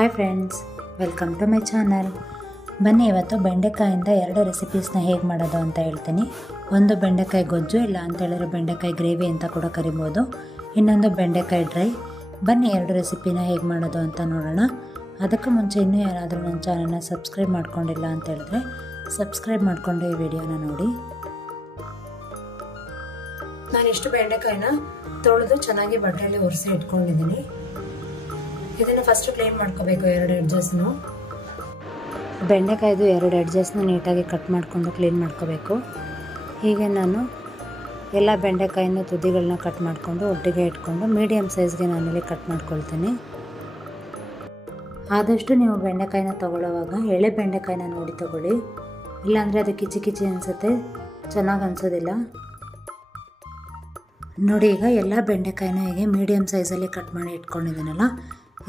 Hi friends, welcome to my channel. ಬನ್ನಿ ಇವತ್ತು ಬೆಂಡೆಕಾಯಿಂದ 2 ರೆಸಿಪೀಸ್ನ ಹೇಗೆ ಮಾಡೋದು ಅಂತ ಹೇಳ್ತೀನಿ. ಒಂದು ಬೆಂಡೆಕಾಯಿ ಗೊಜ್ಜು, ಇಲ್ಲ ಅಂತ ಹೇಳಿದ್ರೆ ಬೆಂಡೆಕಾಯಿ ಗ್ರೇವಿ ಅಂತ ಕೂಡ ಕರಿಬೋದು. ಇನ್ನೊಂದು ಬೆಂಡೆಕಾಯಿ ಡ್ರೈ. ಬನ್ನಿ 2 ರೆಸಿಪಿನ ಹೇಗೆ ಮಾಡೋದು ಅಂತ ನೋಡೋಣ. ಅದಕ್ಕೆ ಮುಂಚೆ ಇನ್ನೂ ಯಾರಾದರೂ ನನ್ನ ಚಾನಲ್ನ ಸಬ್ಸ್ಕ್ರೈಬ್ ಮಾಡ್ಕೊಂಡಿಲ್ಲ ಅಂತ ಹೇಳಿದ್ರೆ ಸಬ್ಸ್ಕ್ರೈಬ್ ಮಾಡಿಕೊಂಡು ಈ ವಿಡಿಯೋನ ನೋಡಿ. ನಾನಿಷ್ಟು ಬೆಂಡೆಕಾಯಿನ ತೊಳೆದು ಚೆನ್ನಾಗಿ ಬಟ್ಟೆಯಲ್ಲಿ ಒರೆಸಿ ಇಟ್ಕೊಂಡಿದ್ದೀನಿ. ಇದನ್ನು ಫಸ್ಟ್ ಕ್ಲೀನ್ ಮಾಡ್ಕೋಬೇಕು. 2 ಎಡ್ಜಸ್ನು ಬೆಂಡೆಕಾಯ್ದು 2 ಎಡ್ಜಸ್ನ ನೀಟಾಗಿ ಕಟ್ ಮಾಡಿಕೊಂಡು ಕ್ಲೀನ್ ಮಾಡ್ಕೋಬೇಕು. ಹೀಗೆ ನಾನು ಎಲ್ಲ ಬೆಂಡೆಕಾಯಿನ ತುದಿಗಳನ್ನ ಕಟ್ ಮಾಡಿಕೊಂಡು ಒಟ್ಟಿಗೆ ಇಟ್ಕೊಂಡು ಮೀಡಿಯಮ್ ಸೈಜ್ಗೆ ನಾನಿಲ್ಲಿ ಕಟ್ ಮಾಡ್ಕೊಳ್ತೀನಿ. ಆದಷ್ಟು ನೀವು ಬೆಂಡೆಕಾಯಿನ ತೊಗೊಳ್ಳೋವಾಗ ಎಳೆ ಬೆಂಡೆಕಾಯಿನ ನೋಡಿ ತೊಗೊಳ್ಳಿ, ಇಲ್ಲಾಂದರೆ ಅದು ಕಿಚಿ ಕಿಚಿ ಅನಿಸುತ್ತೆ, ಚೆನ್ನಾಗಿ ಅನಿಸೋದಿಲ್ಲ. ನೋಡಿ, ಈಗ ಎಲ್ಲ ಬೆಂಡೆಕಾಯಿನ ಹೀಗೆ ಮೀಡಿಯಮ್ ಸೈಜಲ್ಲಿ ಕಟ್ ಮಾಡಿ ಇಟ್ಕೊಂಡಿದ್ದೀನಲ್ಲ,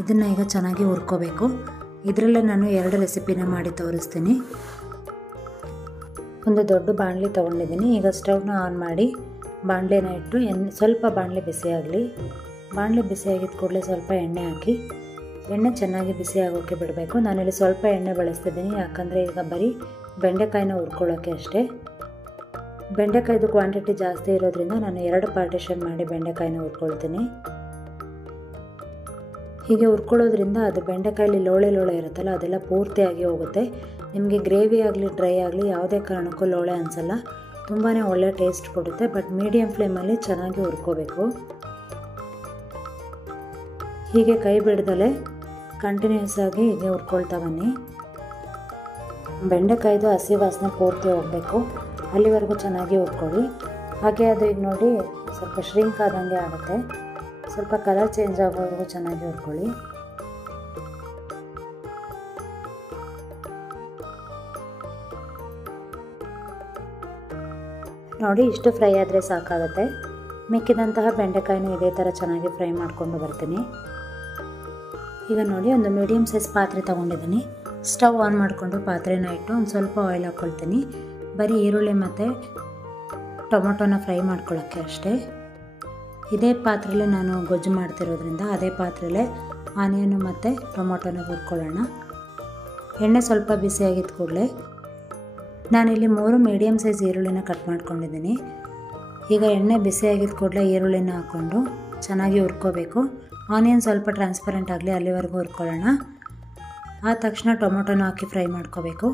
ಇದನ್ನು ಈಗ ಚೆನ್ನಾಗಿ ಹುರ್ಕೋಬೇಕು. ಇದರಲ್ಲೇ ನಾನು 2 ರೆಸಿಪಿನ ಮಾಡಿ ತೋರಿಸ್ತೀನಿ. ಒಂದು ದೊಡ್ಡ ಬಾಣಲಿ ತೊಗೊಂಡಿದ್ದೀನಿ. ಈಗ ಸ್ಟವ್ನ ಆನ್ ಮಾಡಿ ಬಾಣಲಿನ ಇಟ್ಟು ಸ್ವಲ್ಪ ಬಾಣಲಿ ಬಿಸಿಯಾಗಲಿ. ಬಾಣಲಿ ಬಿಸಿಯಾಗಿದ್ದ ಕೂಡಲೇ ಸ್ವಲ್ಪ ಎಣ್ಣೆ ಹಾಕಿ ಎಣ್ಣೆ ಚೆನ್ನಾಗಿ ಬಿಸಿ ಆಗೋಕ್ಕೆ ಬಿಡಬೇಕು. ನಾನಿಲ್ಲಿ ಸ್ವಲ್ಪ ಎಣ್ಣೆ ಬಳಸ್ತಿದ್ದೀನಿ, ಯಾಕಂದರೆ ಈಗ ಬರೀ ಬೆಂಡೆಕಾಯಿನ ಹುರ್ಕೊಳ್ಳೋಕ್ಕೆ ಅಷ್ಟೇ. ಬೆಂಡೆಕಾಯ್ದು ಕ್ವಾಂಟಿಟಿ ಜಾಸ್ತಿ ಇರೋದ್ರಿಂದ ನಾನು 2 ಪಾರ್ಟಿಷನ್ ಮಾಡಿ ಬೆಂಡೆಕಾಯಿನ ಹುರ್ಕೊಳ್ತೀನಿ. ಹೀಗೆ ಹುರ್ಕೊಳ್ಳೋದ್ರಿಂದ ಅದು ಬೆಂಡೆಕಾಯಲ್ಲಿ ಲೋಳೆ ಇರುತ್ತಲ್ಲ, ಅದೆಲ್ಲ ಪೂರ್ತಿಯಾಗಿ ಹೋಗುತ್ತೆ. ನಿಮಗೆ ಗ್ರೇವಿ ಆಗಲಿ ಡ್ರೈ ಆಗಲಿ ಯಾವುದೇ ಕಾರಣಕ್ಕೂ ಲೋಳೆ ಅನಿಸಲ್ಲ, ತುಂಬಾ ಒಳ್ಳೆ ಟೇಸ್ಟ್ ಕೊಡುತ್ತೆ. ಬಟ್ ಮೀಡಿಯಮ್ ಫ್ಲೇಮಲ್ಲಿ ಚೆನ್ನಾಗಿ ಹುರ್ಕೋಬೇಕು. ಹೀಗೆ ಕೈ ಬಿಡ್ದಲೆ ಕಂಟಿನ್ಯೂಸ್ ಆಗಿ ಹೀಗೆ ಹುರ್ಕೊಳ್ತಾ ಬನ್ನಿ. ಬೆಂಡೆಕಾಯ್ದು ಹಸಿ ವಾಸನೆ ಪೂರ್ತಿ ಹೋಗಬೇಕು, ಅಲ್ಲಿವರೆಗೂ ಚೆನ್ನಾಗಿ ಹುರ್ಕೊಳ್ಳಿ. ಹಾಗೆ ಅದು ಈಗ ನೋಡಿ ಸ್ವಲ್ಪ ಶ್ರಿಂಕ್ ಆದಂಗೆ ಆಗುತ್ತೆ. ಸ್ವಲ್ಪ ಕಲರ್ ಚೇಂಜ್ ಆಗೋವರೆಗೂ ಚೆನ್ನಾಗಿ ಹುರ್ಕೊಳ್ಳಿ. ನೋಡಿ, ಇಷ್ಟು ಫ್ರೈ ಆದರೆ ಸಾಕಾಗುತ್ತೆ. ಮಿಕ್ಕಿದಂತಹ ಬೆಂಡೆಕಾಯಿನೂ ಇದೇ ಥರ ಚೆನ್ನಾಗಿ ಫ್ರೈ ಮಾಡಿಕೊಂಡು ಬರ್ತೀನಿ. ಈಗ ನೋಡಿ, ಒಂದು ಮೀಡಿಯಮ್ ಸೈಜ್ ಪಾತ್ರೆ ತೊಗೊಂಡಿದ್ದೀನಿ. ಸ್ಟವ್ ಆನ್ ಮಾಡಿಕೊಂಡು ಪಾತ್ರೆನ ಇಟ್ಟು ಒಂದು ಸ್ವಲ್ಪ ಆಯಿಲ್ ಹಾಕ್ಕೊಳ್ತೀನಿ. ಬರೀ ಈರುಳ್ಳಿ ಮತ್ತು ಟೊಮೊಟೊನ ಫ್ರೈ ಮಾಡ್ಕೊಳ್ಳೋಕ್ಕೆ ಅಷ್ಟೇ. ಇದೇ ಪಾತ್ರೆಯಲ್ಲಿ ನಾನು ಗೊಜ್ಜು ಮಾಡ್ತಿರೋದ್ರಿಂದ ಅದೇ ಪಾತ್ರೆಯಲ್ಲೇ ಆನಿಯನ್ನು ಮತ್ತು ಟೊಮೊಟೊನ ಹುರ್ಕೊಳ್ಳೋಣ. ಎಣ್ಣೆ ಸ್ವಲ್ಪ ಬಿಸಿಯಾಗಿದ್ದ ಕೂಡಲೇ ನಾನಿಲ್ಲಿ 3 ಮೀಡಿಯಮ್ ಸೈಜ್ ಈರುಳ್ಳಿನ ಕಟ್ ಮಾಡ್ಕೊಂಡಿದ್ದೀನಿ. ಈಗ ಎಣ್ಣೆ ಬಿಸಿಯಾಗಿದ್ದ ಕೂಡಲೇ ಈರುಳ್ಳಿನ ಹಾಕ್ಕೊಂಡು ಚೆನ್ನಾಗಿ ಹುರ್ಕೋಬೇಕು. ಆನಿಯನ್ ಸ್ವಲ್ಪ ಟ್ರಾನ್ಸ್ಪರೆಂಟ್ ಆಗಲಿ, ಅಲ್ಲಿವರೆಗೂ ಹುರ್ಕೊಳ್ಳೋಣ. ಆದ ತಕ್ಷಣ ಟೊಮೊಟೊನ ಹಾಕಿ ಫ್ರೈ ಮಾಡ್ಕೋಬೇಕು.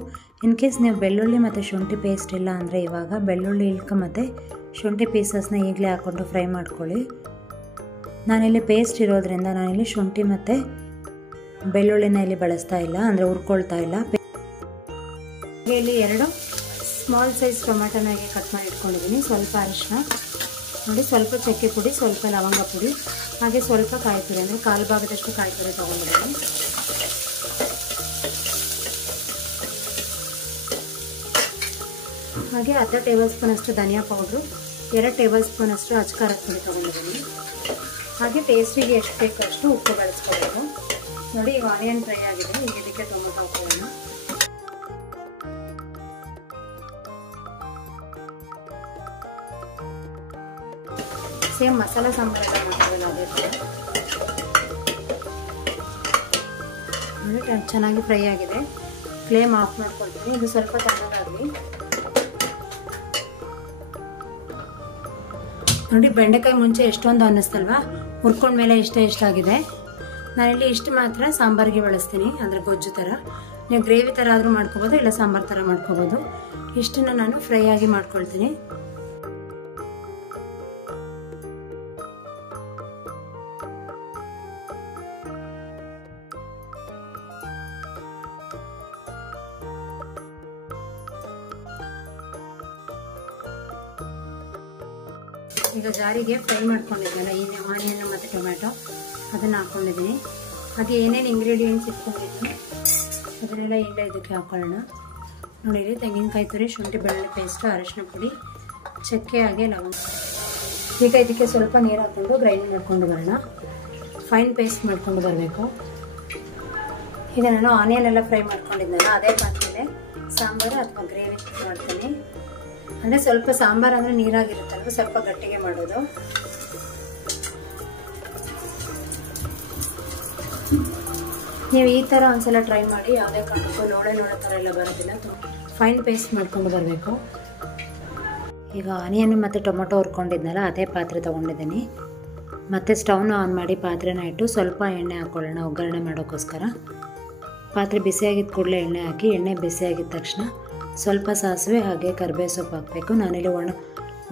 ಇನ್ ಕೇಸ್ ನೀವು ಬೆಳ್ಳುಳ್ಳಿ ಮತ್ತು ಶುಂಠಿ ಪೇಸ್ಟ್ ಇಲ್ಲ ಅಂದರೆ ಇವಾಗ ಬೆಳ್ಳುಳ್ಳಿ ಇಲ್ಕ ಮತ್ತು ಶುಂಠಿ ಪೀಸಸ್ನ ಈಗಲೇ ಹಾಕ್ಕೊಂಡು ಫ್ರೈ ಮಾಡ್ಕೊಳ್ಳಿ. ನಾನಿಲ್ಲಿ ಪೇಸ್ಟ್ ಇರೋದ್ರಿಂದ ನಾನಿಲ್ಲಿ ಶುಂಠಿ ಮತ್ತು ಬೆಳ್ಳುಳ್ಳಿನ ಇಲ್ಲಿ ಬಳಸ್ತಾ ಇಲ್ಲ, ಅಂದರೆ ಹುರ್ಕೊಳ್ತಾ ಇಲ್ಲ. ಇಲ್ಲಿ 2 ಸ್ಮಾಲ್ ಸೈಜ್ ಟೊಮೆಟೊನ ಹೀಗೆ ಕಟ್ ಮಾಡಿ ಇಟ್ಕೊಂಡಿದ್ದೀನಿ. ಸ್ವಲ್ಪ ಅರಿಶಿನ ನೋಡಿ, ಸ್ವಲ್ಪ ಚಕ್ಕೆ ಪುಡಿ, ಸ್ವಲ್ಪ ಲವಂಗ ಪುಡಿ, ಹಾಗೆ ಸ್ವಲ್ಪ ಕಾಯಿ ತುರಿ, ಅಂದರೆ 1/4 ಭಾಗದಷ್ಟು ಕಾಯಿ ತುರಿ ತೊಗೊಂಡಿದ್ದೀನಿ. ಹಾಗೆ 10 ಟೇಬಲ್ ಸ್ಪೂನ್ ಅಷ್ಟು ಧನಿಯಾ ಪೌಡ್ರು, 2 ಟೇಬಲ್ ಸ್ಪೂನ್ ಅಷ್ಟು ಅಚ್ಕಾರದ ಪುಡಿ ತೊಗೊಂಡಿದ್ದೀನಿ. ಹಾಗೆ ಟೇಸ್ಟಿಗೆ ಎಷ್ಟು ಬೇಕು ಅಷ್ಟು ಉಪ್ಪು ಬಳಸ್ಕೋಬೇಕು. ನೋಡಿ, ಈಗ ಆನಿಯನ್ ಫ್ರೈ ಆಗಿದೆ. ಈಗ ಇದಕ್ಕೆ ಟೊಮೊಟೊ ಹಾಕೋಣ. ಸೇಮ್ ಮಸಾಲ ಸಾಂಬಾರೆಲ್ಲ ಮಾಡ್ತೀವಲ್ಲ ಅದೇ ಥರ. ನೋಡಿ, ಚೆನ್ನಾಗಿ ಫ್ರೈ ಆಗಿದೆ. ಫ್ಲೇಮ್ ಆಫ್ ಮಾಡ್ಕೊಳ್ತೀನಿ. ಇದು ಸ್ವಲ್ಪ ತಣ್ಣಗಾಗಲಿ. ನೋಡಿ, ಬೆಂಡೆಕಾಯಿ ಮುಂಚೆ ಎಷ್ಟೊಂದು ಅನ್ನಿಸ್ತಲ್ವಾ, ಹುರ್ಕೊಂಡ್ಮೇಲೆ ಎಷ್ಟಾಗಿದೆ. ನಾನಿಲ್ಲಿ ಇಷ್ಟು ಮಾತ್ರ ಸಾಂಬಾರಿಗೆ ಬಳಸ್ತೀನಿ, ಅಂದರೆ ಗೊಜ್ಜು ಥರ. ನೀವು ಗ್ರೇವಿ ಥರ ಆದರೂ ಮಾಡ್ಕೋಬೋದು, ಇಲ್ಲ ಸಾಂಬಾರು ಥರ ಮಾಡ್ಕೋಬೋದು. ಇಷ್ಟನ್ನು ನಾನು ಫ್ರೈ ಆಗಿ ಮಾಡ್ಕೊಳ್ತೀನಿ. ಈಗ ಜಾರಿಗೆ ಫ್ರೈ ಮಾಡ್ಕೊಂಡಿದ್ದೀನಲ್ಲ, ಈ ಆನಿಯನ್ ಮತ್ತು ಟೊಮೆಟೊ ಅದನ್ನು ಹಾಕ್ಕೊಂಡಿದ್ದೀನಿ. ಹಾಗೆ ಏನೇನು ಇಂಗ್ರೀಡಿಯೆಂಟ್ಸ್ ಇಟ್ಕೊಂಡಿದ್ದೀನಿ ಅದನ್ನೆಲ್ಲ ಈಗ ಇದಕ್ಕೆ ಹಾಕ್ಕೊಳ್ಳೋಣ. ನೋಡಿ, ತೆಂಗಿನಕಾಯಿ ತುರಿ, ಶುಂಠಿ ಬೆಳ್ಳುಳ್ಳಿ ಪೇಸ್ಟು, ಅರಿಶಿನ ಪುಡಿ, ಚಕ್ಕೆ, ಹಾಗೆ ಲವಂಗ. ಈಗ ಇದಕ್ಕೆ ಸ್ವಲ್ಪ ನೀರು ಹಾಕ್ಕೊಂಡು ಗ್ರೈಂಡ್ ಮಾಡ್ಕೊಂಡು ಬರೋಣ. ಫೈನ್ ಪೇಸ್ಟ್ ಮಾಡ್ಕೊಂಡು ಬರಬೇಕು. ಈಗ ನಾನು ಆನಿಯನ್ ಎಲ್ಲ ಫ್ರೈ ಮಾಡ್ಕೊಂಡಿದ್ದೆನಲ್ಲ, ಅದೇ ಪಾತ್ರೆಯಲ್ಲೇ ಸಾಂಬಾರು ಅಥವಾ ಗ್ರೇವಿ ಮಾಡ್ತೀನಿ. ಅಂದರೆ ಸ್ವಲ್ಪ ಸಾಂಬಾರು ಅಂದರೆ ನೀರಾಗಿರುತ್ತಲ್ವ, ಸ್ವಲ್ಪ ಗಟ್ಟಿಗೆ ಮಾಡೋದು. ನೀವು ಈ ಥರ ಒಂದ್ಸಲ ಟ್ರೈ ಮಾಡಿ. ಯಾವುದೇ ಕಾರಣಕ್ಕೂ ಲೋಳೆ ಥರ ಎಲ್ಲ ಬರೋದಿಲ್ಲ. ಫೈನ್ ಪೇಸ್ಟ್ ಮಾಡ್ಕೊಂಡು ಬರಬೇಕು. ಈಗ ಆನಿಯನ್ ಮತ್ತು ಟೊಮೊಟೊ ಹುರ್ಕೊಂಡಿದ್ನಲ್ಲ ಅದೇ ಪಾತ್ರೆ ತೊಗೊಂಡಿದ್ದೀನಿ. ಮತ್ತು ಸ್ಟವ್ನ ಆನ್ ಮಾಡಿ ಪಾತ್ರೆನ ಇಟ್ಟು ಸ್ವಲ್ಪ ಎಣ್ಣೆ ಹಾಕ್ಕೊಳ್ಳೋಣ ಒಗ್ಗರಣೆ ಮಾಡೋಕ್ಕೋಸ್ಕರ. ಪಾತ್ರೆ ಬಿಸಿಯಾಗಿದ್ದ ಕೂಡಲೇ ಎಣ್ಣೆ ಹಾಕಿ, ಎಣ್ಣೆ ಬಿಸಿಯಾಗಿದ್ದ ತಕ್ಷಣ ಸ್ವಲ್ಪ ಸಾಸಿವೆ ಹಾಗೆ ಕರಿಬೇವು ಸೊಪ್ಪು ಹಾಕಬೇಕು. ನಾನಿಲ್ಲಿ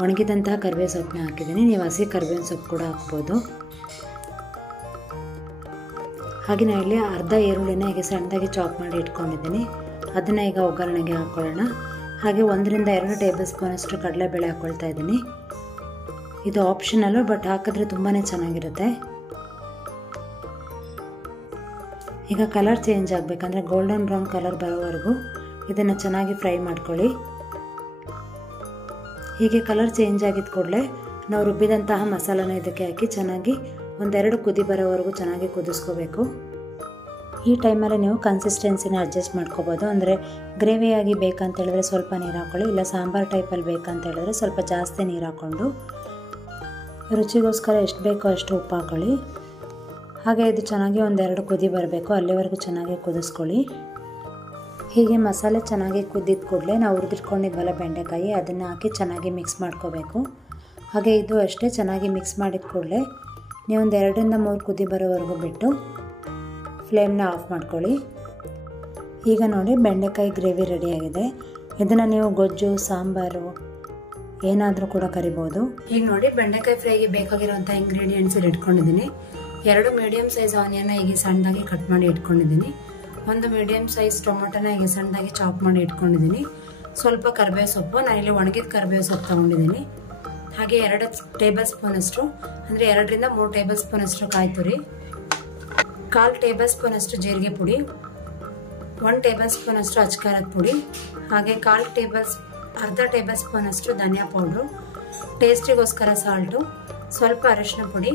ಒಣಗಿದಂತಹ ಕರಿಬೇವು ಸೊಪ್ಪನ್ನ ಹಾಕಿದ್ದೀನಿ. ನೀವು ಹಸಿ ಕರಿಬೇವಿನ ಸೊಪ್ಪು ಕೂಡ ಹಾಕ್ಬೋದು. ಹಾಗೆ ನಾನು ಇಲ್ಲಿ ಅರ್ಧ ಈರುಳ್ಳಿನ ಈಗ ಸಣ್ಣದಾಗಿ ಚಾಪ್ ಮಾಡಿ ಇಟ್ಕೊಂಡಿದ್ದೀನಿ. ಅದನ್ನು ಈಗ ಒಗ್ಗರಣೆಗೆ ಹಾಕ್ಕೊಳ್ಳೋಣ. ಹಾಗೆ 1 ರಿಂದ 2 ಟೇಬಲ್ ಸ್ಪೂನಷ್ಟು ಕಡಲೆಬೇಳೆ ಹಾಕ್ಕೊಳ್ತಾ ಇದ್ದೀನಿ. ಇದು ಆಪ್ಷನಲ್ಲು, ಬಟ್ ಹಾಕಿದ್ರೆ ತುಂಬಾ ಚೆನ್ನಾಗಿರುತ್ತೆ. ಈಗ ಕಲರ್ ಚೇಂಜ್ ಆಗಬೇಕಂದ್ರೆ ಗೋಲ್ಡನ್ ಬ್ರೌನ್ ಕಲರ್ ಬರೋವರೆಗೂ ಇದನ್ನು ಚೆನ್ನಾಗಿ ಫ್ರೈ ಮಾಡ್ಕೊಳ್ಳಿ. ಹೀಗೆ ಕಲರ್ ಚೇಂಜ್ ಆಗಿದ್ದ ಕೂಡಲೇ ನಾವು ರುಬ್ಬಿದಂತಹ ಮಸಾಲಾನ ಇದಕ್ಕೆ ಹಾಕಿ ಚೆನ್ನಾಗಿ 1-2 ಕುದಿ ಬರೋವರೆಗೂ ಚೆನ್ನಾಗಿ ಕುದಿಸ್ಕೋಬೇಕು. ಈ ಟೈಮಲ್ಲಿ ನೀವು ಕನ್ಸಿಸ್ಟೆನ್ಸಿನ ಅಡ್ಜಸ್ಟ್ ಮಾಡ್ಕೋಬೋದು. ಅಂದರೆ ಗ್ರೇವಿಯಾಗಿ ಬೇಕಂತ ಹೇಳಿದ್ರೆ ಸ್ವಲ್ಪ ನೀರು ಹಾಕ್ಕೊಳ್ಳಿ, ಇಲ್ಲ ಸಾಂಬಾರು ಟೈಪಲ್ಲಿ ಬೇಕಂತ ಹೇಳಿದ್ರೆ ಸ್ವಲ್ಪ ಜಾಸ್ತಿ ನೀರು ಹಾಕ್ಕೊಂಡು ರುಚಿಗೋಸ್ಕರ ಎಷ್ಟು ಬೇಕೋ ಅಷ್ಟು ಉಪ್ಪು ಹಾಕ್ಕೊಳ್ಳಿ. ಹಾಗೆ ಇದು ಚೆನ್ನಾಗಿ 1-2 ಕುದಿ ಬರಬೇಕು, ಅಲ್ಲಿವರೆಗೂ ಚೆನ್ನಾಗಿ ಕುದಿಸ್ಕೊಳ್ಳಿ. ಹೀಗೆ ಮಸಾಲೆ ಚೆನ್ನಾಗಿ ಕುದ್ದಿದ ಕೂಡಲೇ ನಾವು ಹುರಿದಿಟ್ಕೊಂಡಿದ್ವಲ್ಲ ಬೆಂಡೆಕಾಯಿ, ಅದನ್ನು ಹಾಕಿ ಚೆನ್ನಾಗಿ ಮಿಕ್ಸ್ ಮಾಡ್ಕೋಬೇಕು. ಹಾಗೆ ಇದು ಅಷ್ಟೇ, ಚೆನ್ನಾಗಿ ಮಿಕ್ಸ್ ಮಾಡಿದ ಕೂಡಲೇ ನೀವು 2 ರಿಂದ 3 ಕುದಿ ಬರೋವರೆಗೂ ಬಿಟ್ಟು ಫ್ಲೇಮ್ನ ಆಫ್ ಮಾಡ್ಕೊಳ್ಳಿ. ಈಗ ನೋಡಿ ಬೆಂಡೆಕಾಯಿ ಗ್ರೇವಿ ರೆಡಿಯಾಗಿದೆ. ಇದನ್ನು ನೀವು ಗೊಜ್ಜು, ಸಾಂಬಾರು ಏನಾದರೂ ಕೂಡ ಕರಿಬೋದು. ಈಗ ನೋಡಿ ಬೆಂಡೆಕಾಯಿ ಫ್ರೈಗೆ ಬೇಕಾಗಿರುವಂಥ ಇಂಗ್ರೀಡಿಯೆಂಟ್ಸ್ ಇಲ್ಲಿ ಇಟ್ಕೊಂಡಿದ್ದೀನಿ. 2 ಮೀಡಿಯಮ್ ಸೈಜ್ ಆನಿಯನ್ನ ಹೀಗೆ ಸಣ್ಣದಾಗಿ ಕಟ್ ಮಾಡಿ ಇಟ್ಕೊಂಡಿದ್ದೀನಿ. 1 ಮೀಡಿಯಮ್ ಸೈಜ್ ಟೊಮೊಟೊನ ಹೀಗೆ ಸಣ್ಣದಾಗಿ ಚಾಪ್ ಮಾಡಿ ಇಟ್ಕೊಂಡಿದ್ದೀನಿ. ಸ್ವಲ್ಪ ಕರಿಬೇವು ಸೊಪ್ಪು, ನಾನಿಲ್ಲಿ ಒಣಗಿದ ಕರಿಬೇವು ಸೊಪ್ಪು ತೊಗೊಂಡಿದ್ದೀನಿ. ಹಾಗೆ 2 ಟೇಬಲ್ ಸ್ಪೂನಷ್ಟು ಅಂದರೆ 2 ರಿಂದ 3 ಟೇಬಲ್ ಸ್ಪೂನಷ್ಟು ಕಾಯಿ ತುರಿ, 1/4 ಟೇಬಲ್ ಸ್ಪೂನಷ್ಟು ಜೀರಿಗೆ ಪುಡಿ, 1 ಟೇಬಲ್ ಸ್ಪೂನಷ್ಟು ಅಚ್ಕಾರದ ಪುಡಿ, ಹಾಗೆ ಅರ್ಧ ಟೇಬಲ್ ಸ್ಪೂನಷ್ಟು ಧನಿಯಾ ಪೌಡ್ರು, ಟೇಸ್ಟಿಗೋಸ್ಕರ ಸಾಲ್ಟು, ಸ್ವಲ್ಪ ಅರಿಶಿನ ಪುಡಿ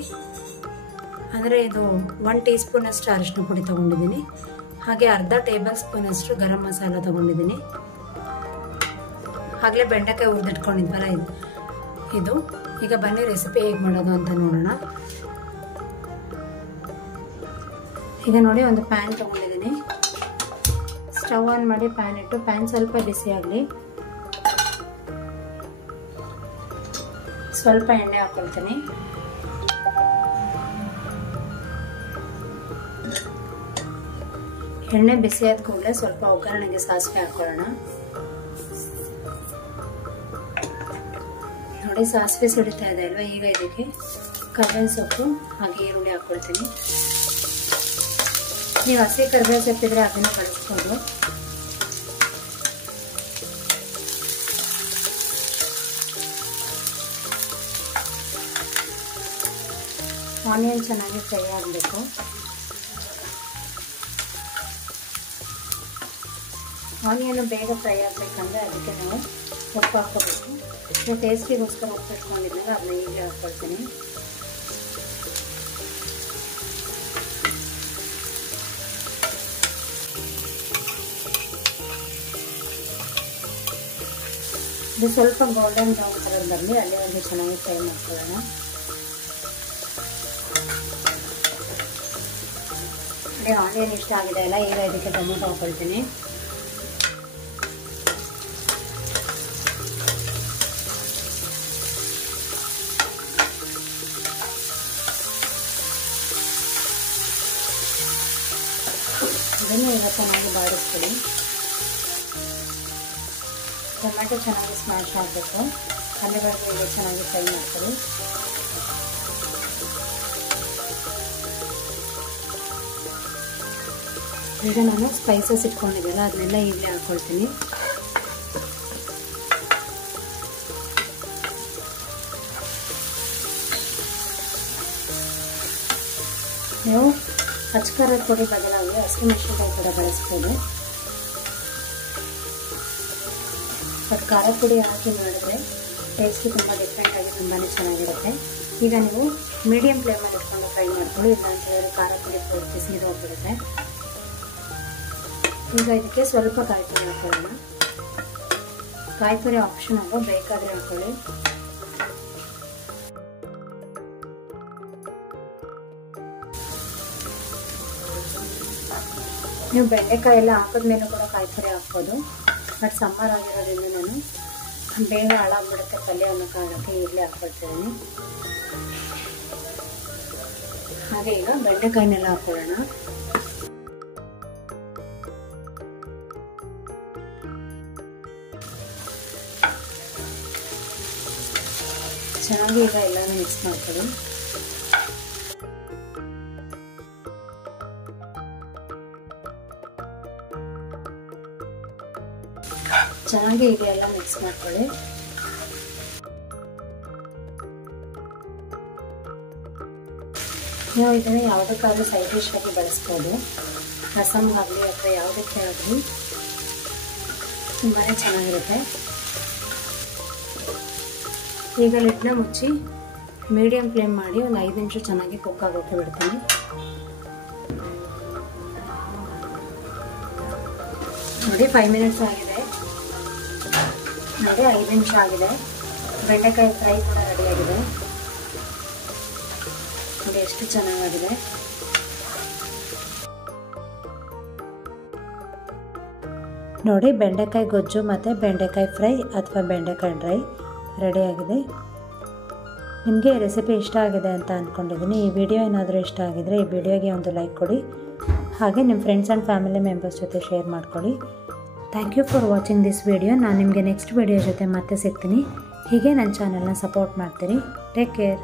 ಅಂದರೆ ಇದು 1 ಟೀ ಸ್ಪೂನಷ್ಟು ಅರಿಶಿನ ಪುಡಿ ತೊಗೊಂಡಿದ್ದೀನಿ. ಹಾಗೆ ಅರ್ಧ ಟೇಬಲ್ ಸ್ಪೂನಷ್ಟು ಗರಂ ಮಸಾಲ ತೊಗೊಂಡಿದ್ದೀನಿ. ಆಗಲೇ ಬೆಂಡೆಕಾಯಿ ಹುರಿದಿಟ್ಕೊಂಡಿದ್ವಲ್ಲ ಇದು. ಈಗ ಬನ್ನಿ ರೆಸಿಪಿ ಹೇಗೆ ಮಾಡೋದು ಅಂತ ನೋಡೋಣ. ಈಗ ನೋಡಿ ಒಂದು ಪ್ಯಾನ್ ತೊಗೊಂಡಿದ್ದೀನಿ. ಸ್ಟವ್ ಆನ್ ಮಾಡಿ ಪ್ಯಾನ್ ಇಟ್ಟು ಪ್ಯಾನ್ ಸ್ವಲ್ಪ ಬಿಸಿ ಆಗಲಿ. ಸ್ವಲ್ಪ ಎಣ್ಣೆ ಹಾಕೊಳ್ತೀನಿ. ಎಣ್ಣೆ ಬಿಸಿ ಆದ ಕೂಡಲೇ ಸ್ವಲ್ಪ ಒಗ್ಗರಣೆಗೆ ಸಾಸಿವೆ ಹಾಕೊಳ್ಳೋಣ. ನೋಡಿ ಸಾಸಿವೆ ಸಿಡಿತಾ ಇದೆ ಅಲ್ವಾ. ಈಗ ಇದಕ್ಕೆ ಕರಿಬೇವಿನ ಸೊಪ್ಪು ಹಾಗೆ ಈರುಳ್ಳಿ ಹಾಕೊಳ್ತೀನಿ. ನೀವು ಹಸಿ ಕರಿಬೇವು ಸೊಪ್ಪಿದ್ರೆ ಅದನ್ನು ಬಳಸ್ಬೋದು. ಆನಿಯನ್ ಚೆನ್ನಾಗಿ ಫ್ರೈ ಆಗಬೇಕು. ಆನಿಯನ್ ಬೇಗ ಫ್ರೈ ಆಗಬೇಕಂದ್ರೆ ಅದಕ್ಕೆ ನಾವು ಉಪ್ಪು ಹಾಕೋಬೇಕು. ಟೇಸ್ಟಿಗೋಸ್ಕರ ಉಪ್ಪು ಇಟ್ಕೊಂಡಿದ್ದಾಗ ಅದನ್ನ ಈಗಲೇ ಹಾಕ್ಕೊಳ್ತೀನಿ. ಇದು ಸ್ವಲ್ಪ ಗೋಲ್ಡನ್ ಬ್ರೌನ್ ಕಲರ್ ಬರಲಿ, ಅಲ್ಲಿವರೆಗೂ ಚೆನ್ನಾಗಿ ಫ್ರೈ ಮಾಡ್ಕೊಳ್ಳೋಣ. ಅದೇ ಆನಿಯನ್ ಇಷ್ಟ ಆಗಿದೆ ಅಲ್ಲ. ಈಗ ಇದಕ್ಕೆ ಟೊಮೊಟೊ ಹಾಕೊಳ್ತೀನಿ. ಇದನ್ನು ಈಗ ಚೆನ್ನಾಗಿ ಬಾಡಿಸ್ಕೊಳ್ಳಿ. ಟೊಮೆಟೊ ಚೆನ್ನಾಗಿ ಸ್ಮ್ಯಾಶ್ ಆಗಬೇಕು. ಅಲ್ಲಿವರೆಗೂ ಈಗ ಚೆನ್ನಾಗಿ ಫ್ರೈ ಮಾಡ್ಕೊಳ್ಳಿ. ಈಗ ನಾನು ಸ್ಪೈಸಸ್ ಇಟ್ಕೊಂಡಿದ್ದೆಲ್ಲ ಅದನ್ನೆಲ್ಲ ಈಗಲೇ ಹಾಕ್ಕೊಳ್ತೀನಿ. ನೀವು ಅಚ್ಕಾರದ ಪುಡಿ ಬದಲಾಗಿ ಹಸಿಮೆಣಸಿನಕಾಯಿ ಕೂಡ ಬಳಸ್ಬೋದು. ಬಟ್ ಖಾರದ ಪುಡಿ ಹಾಕಿ ಮಾಡಿದ್ರೆ ಟೇಸ್ಟ್ ತುಂಬ ಡಿಫ್ರೆಂಟಾಗಿ ತುಂಬಾ ಚೆನ್ನಾಗಿರುತ್ತೆ. ಈಗ ನೀವು ಮೀಡಿಯಮ್ ಫ್ಲೇಮಲ್ಲಿ ಇಟ್ಕೊಂಡು ಫ್ರೈ ಮಾಡ್ಕೊಳ್ಳಿ, ಇಲ್ಲ ಅಂತ ಹೇಳಿದ್ರೆ ಖಾರದ ಪುಡಿ ಪೂರ್ತಿ ಸೀದೋಗ್ಬಿಡುತ್ತೆ. ಈಗ ಇದಕ್ಕೆ ಸ್ವಲ್ಪ ಕಾಯಿ ತುರಿ ಹಾಕೊಳ್ಳೋಣ. ಕಾಯಿ ತುರಿ ಆಪ್ಷನ್ ಅಲ್ಲ, ಬೇಕಾದರೆ ಹಾಕೊಳ್ಳಿ. ನೀವು ಬೆಂಡೆಕಾಯಿ ಎಲ್ಲ ಹಾಕಿದ್ಮೇಲೆ ಕೂಡ ಕಾಯಿ ತುರಿ ಹಾಕ್ಬೋದು. ಬಟ್ ಸಮ್ಮರ್ ಆಗಿರೋದ್ರಿಂದ ನಾನು ಬೇಗ ಹಾಳಾಗ್ಬಿಡುತ್ತೆ ಪಲ್ಯ ಅನ್ನೋ ಕಾರಣಕ್ಕೆ ಈಗಲೇ ಹಾಕ್ಕೊಳ್ತಿದ್ದೀನಿ. ಹಾಗೆ ಈಗ ಬೆಂಡೆಕಾಯಿನೆಲ್ಲ ಹಾಕೊಳ್ಳೋಣ. ಚೆನ್ನಾಗಿ ಈಗ ಎಲ್ಲಾನು ಮಿಕ್ಸ್ ಮಾಡ್ಕೊಳ್ಳಿ. ಚೆನ್ನಾಗಿ ಈಗ ಎಲ್ಲ ಮಿಕ್ಸ್ ಮಾಡ್ಕೊಳ್ಳಿ. ನೀವು ಇದನ್ನು ಯಾವುದಕ್ಕಾದ್ರೂ ಸೈಡ್ ಡಿಶ್ ಆಗಿ ಬಳಸ್ಬೋದು. ರಸಮ್ಗಾಗಲಿ ಅಥವಾ ಯಾವುದಕ್ಕೆ ಆಗಲಿ ತುಂಬಾ ಚೆನ್ನಾಗಿರುತ್ತೆ. ಈಗ ಲಿಡ್ನ ಮುಚ್ಚಿ ಮೀಡಿಯಂ ಫ್ಲೇಮ್ ಮಾಡಿ ಒಂದು 5 ನಿಮಿಷ ಚೆನ್ನಾಗಿ ಕುಕ್ ಆಗೋಕ್ಕೆ ಬಿಡ್ತೀನಿ. ನೋಡಿ 5 ಮಿನಿಟ್ಸ್ ಆಗಿದೆ. ನೋಡಿ 5 ನಿಮಿಷ ಆಗಿದೆ. ಬೆಂಡೆಕಾಯಿ ಫ್ರೈ ಕೂಡ ರೆಡಿಯಾಗಿದೆ. ನೋಡಿ ಎಷ್ಟು ಚೆನ್ನಾಗಿದೆ. ನೋಡಿ ಬೆಂಡೆಕಾಯಿ ಗೊಜ್ಜು ಮತ್ತು ಬೆಂಡೆಕಾಯಿ ಫ್ರೈ ಅಥವಾ ಬೆಂಡೆಕಾಯಿ ಡ್ರೈ ರೆಡಿಯಾಗಿದೆ. ನಿಮಗೆ ರೆಸಿಪಿ ಇಷ್ಟ ಆಗಿದೆ ಅಂತ ಅಂದ್ಕೊಂಡಿದ್ದೀನಿ. ಈ ವಿಡಿಯೋ ಏನಾದರೂ ಇಷ್ಟ ಆಗಿದರೆ ಈ ವಿಡಿಯೋಗೆ ಒಂದು ಲೈಕ್ ಕೊಡಿ. ಹಾಗೆ ನಿಮ್ಮ ಫ್ರೆಂಡ್ಸ್ ಆ್ಯಂಡ್ ಫ್ಯಾಮಿಲಿ ಮೆಂಬರ್ಸ್ ಜೊತೆ ಶೇರ್ ಮಾಡ್ಕೊಳ್ಳಿ. Thank you for watching this video. ನಾನು ನಿಮಗೆ ನೆಕ್ಸ್ಟ್ ವಿಡಿಯೋ ಜೊತೆ ಮತ್ತೆ ಸಿಗ್ತೀನಿ. ಹೀಗೆ ನನ್ನ ಚಾನಲ್ನ ಸಪೋರ್ಟ್ ಮಾಡ್ತೀರಿ. Take care.